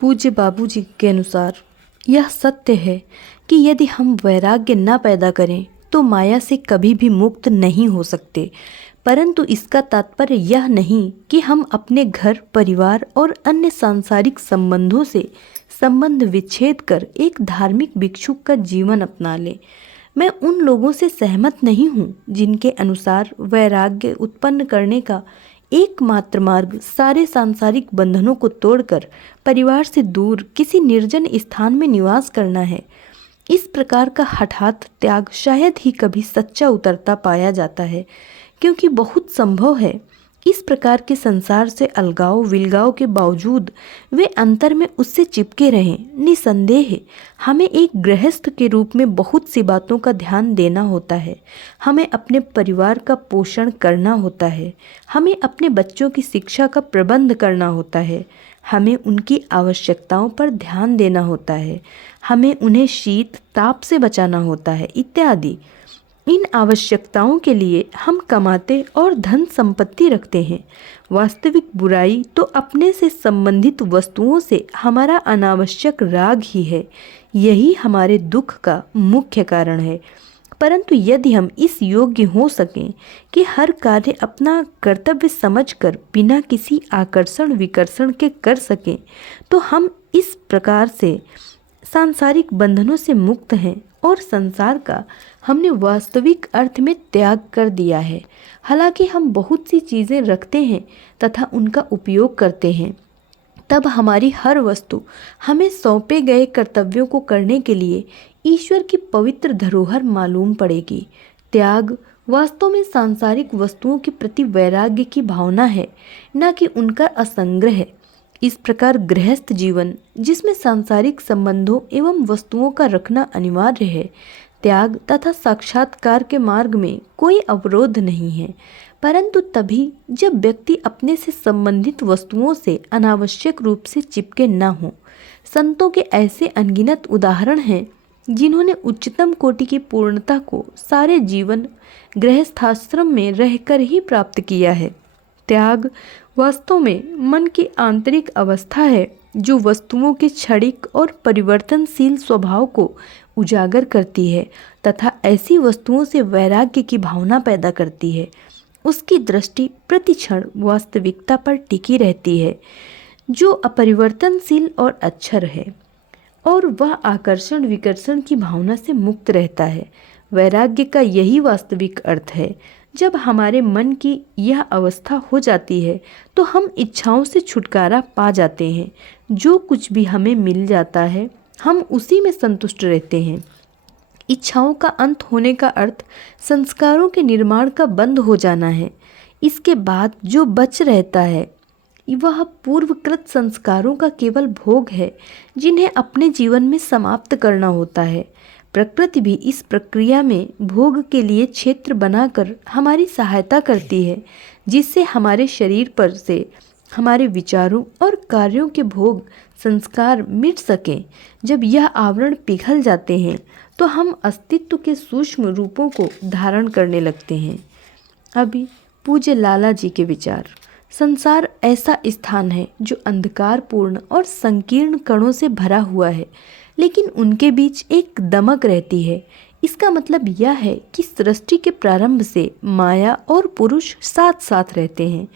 पूज्य बाबूजी के अनुसार यह सत्य है कि यदि हम वैराग्य न पैदा करें तो माया से कभी भी मुक्त नहीं हो सकते। परंतु इसका तात्पर्य यह नहीं कि हम अपने घर, परिवार और अन्य सांसारिक संबंधों से संबंध विच्छेद कर एक धार्मिक भिक्षुक का जीवन अपना लें। मैं उन लोगों से सहमत नहीं हूँ जिनके अनुसार वैराग्य उत्पन्न करने का एकमात्र मार्ग सारे सांसारिक बंधनों को तोड़कर परिवार से दूर किसी निर्जन स्थान में निवास करना है। इस प्रकार का हठात त्याग शायद ही कभी सच्चा उतरता पाया जाता है, क्योंकि बहुत संभव है इस प्रकार के संसार से अलगाव विलगाव के बावजूद वे अंतर में उससे चिपके रहें। निसंदेह हमें एक गृहस्थ के रूप में बहुत सी बातों का ध्यान देना होता है। हमें अपने परिवार का पोषण करना होता है, हमें अपने बच्चों की शिक्षा का प्रबंध करना होता है, हमें उनकी आवश्यकताओं पर ध्यान देना होता है, हमें उन्हें शीत ताप से बचाना होता है इत्यादि। इन आवश्यकताओं के लिए हम कमाते और धन संपत्ति रखते हैं। वास्तविक बुराई तो अपने से संबंधित वस्तुओं से हमारा अनावश्यक राग ही है। यही हमारे दुख का मुख्य कारण है। परंतु यदि हम इस योग्य हो सकें कि हर कार्य अपना कर्तव्य समझकर बिना किसी आकर्षण विकर्षण के कर सकें, तो हम इस प्रकार से सांसारिक बंधनों से मुक्त हैं और संसार का हमने वास्तविक अर्थ में त्याग कर दिया है। हालांकि हम बहुत सी चीज़ें रखते हैं तथा उनका उपयोग करते हैं, तब हमारी हर वस्तु हमें सौंपे गए कर्तव्यों को करने के लिए ईश्वर की पवित्र धरोहर मालूम पड़ेगी। त्याग वास्तव में सांसारिक वस्तुओं के प्रति वैराग्य की भावना है, न कि उनका असंग्रह। इस प्रकार गृहस्थ जीवन, जिसमें सांसारिक संबंधों एवं वस्तुओं का रखना अनिवार्य है, त्याग तथा साक्षात्कार के मार्ग में कोई अवरोध नहीं है। परंतु तभी जब व्यक्ति अपने से संबंधित वस्तुओं से अनावश्यक रूप से चिपके न हो। संतों के ऐसे अनगिनत उदाहरण हैं जिन्होंने उच्चतम कोटि की पूर्णता को सारे जीवन गृहस्थाश्रम में रहकर ही प्राप्त किया है। त्याग वास्तव में मन की आंतरिक अवस्था है जो वस्तुओं के क्षणिक और परिवर्तनशील स्वभाव को उजागर करती है तथा ऐसी वस्तुओं से वैराग्य की भावना पैदा करती है। उसकी दृष्टि प्रतिक्षण वास्तविकता पर टिकी रहती है जो अपरिवर्तनशील और अक्षर है, और वह आकर्षण विकर्षण की भावना से मुक्त रहता है। वैराग्य का यही वास्तविक अर्थ है। जब हमारे मन की यह अवस्था हो जाती है तो हम इच्छाओं से छुटकारा पा जाते हैं। जो कुछ भी हमें मिल जाता है हम उसी में संतुष्ट रहते हैं। इच्छाओं का अंत होने का अर्थ संस्कारों के निर्माण का बंद हो जाना है। इसके बाद जो बच रहता है वह पूर्वकृत संस्कारों का केवल भोग है जिन्हें अपने जीवन में समाप्त करना होता है। प्रकृति भी इस प्रक्रिया में भोग के लिए क्षेत्र बनाकर हमारी सहायता करती है, जिससे हमारे शरीर पर से हमारे विचारों और कार्यों के भोग संस्कार मिट सकें। जब यह आवरण पिघल जाते हैं तो हम अस्तित्व के सूक्ष्म रूपों को धारण करने लगते हैं। अभी पूज्य लाला जी के विचार। संसार ऐसा स्थान है जो अंधकारपूर्ण और संकीर्ण कणों से भरा हुआ है, लेकिन उनके बीच एक दमक रहती है। इसका मतलब यह है कि सृष्टि के प्रारंभ से माया और पुरुष साथ साथ रहते हैं।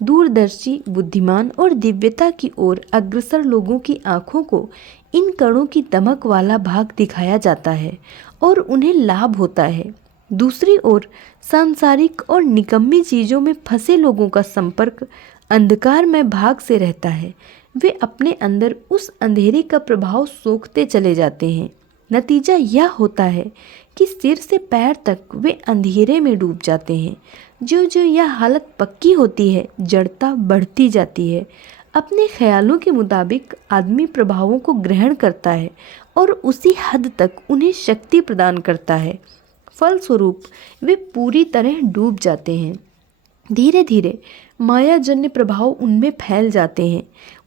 दूरदर्शी, बुद्धिमान और दिव्यता की ओर अग्रसर लोगों की आंखों को इन कणों की दमक वाला भाग दिखाया जाता है और उन्हें लाभ होता है। दूसरी ओर सांसारिक और निकम्मी चीज़ों में फंसे लोगों का संपर्क अंधकार में भाग से रहता है। वे अपने अंदर उस अंधेरे का प्रभाव सोखते चले जाते हैं। नतीजा यह होता है कि सिर से पैर तक वे अंधेरे में डूब जाते हैं। जो जो यह हालत पक्की होती है, जड़ता बढ़ती जाती है। अपने ख्यालों के मुताबिक आदमी प्रभावों को ग्रहण करता है और उसी हद तक उन्हें शक्ति प्रदान करता है। फलस्वरूप वे पूरी तरह डूब जाते हैं। धीरे धीरे मायाजन्य प्रभाव उनमें फैल जाते हैं।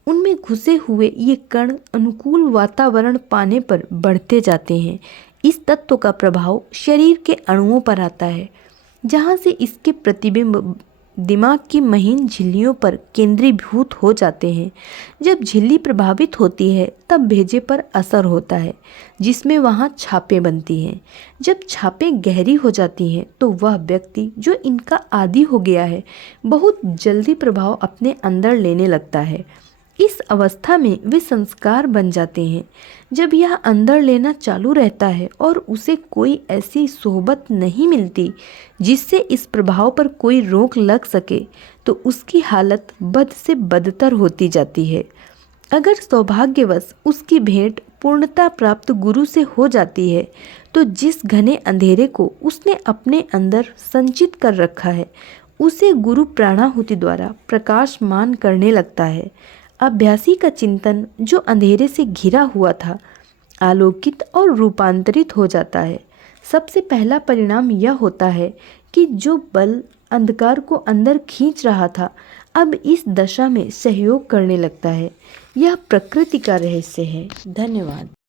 उनमें घुसे हुए ये कण अनुकूल वातावरण पाने पर बढ़ते जाते हैं। इस तत्व का प्रभाव शरीर के अणुओं पर आता है, जहाँ से इसके प्रतिबिंब दिमाग की महीन झिल्लियों पर केंद्रीभूत हो जाते हैं। जब झिल्ली प्रभावित होती है तब भेजे पर असर होता है, जिसमें वहाँ छापें बनती हैं। जब छापें गहरी हो जाती हैं तो वह व्यक्ति जो इनका आदी हो गया है बहुत जल्दी प्रभाव अपने अंदर लेने लगता है। इस अवस्था में वे संस्कार बन जाते हैं। जब यह अंदर लेना चालू रहता है और उसे कोई ऐसी सोहबत नहीं मिलती जिससे इस प्रभाव पर कोई रोक लग सके, तो उसकी हालत बद से बदतर होती जाती है। अगर सौभाग्यवश उसकी भेंट पूर्णता प्राप्त गुरु से हो जाती है, तो जिस घने अंधेरे को उसने अपने अंदर संचित कर रखा है, उसे गुरु प्राणाहुति द्वारा प्रकाशमान करने लगता है। अभ्यासी का चिंतन जो अंधेरे से घिरा हुआ था, आलोकित और रूपांतरित हो जाता है। सबसे पहला परिणाम यह होता है कि जो बल अंधकार को अंदर खींच रहा था, अब इस दशा में सहयोग करने लगता है। यह प्रकृति का रहस्य है। धन्यवाद।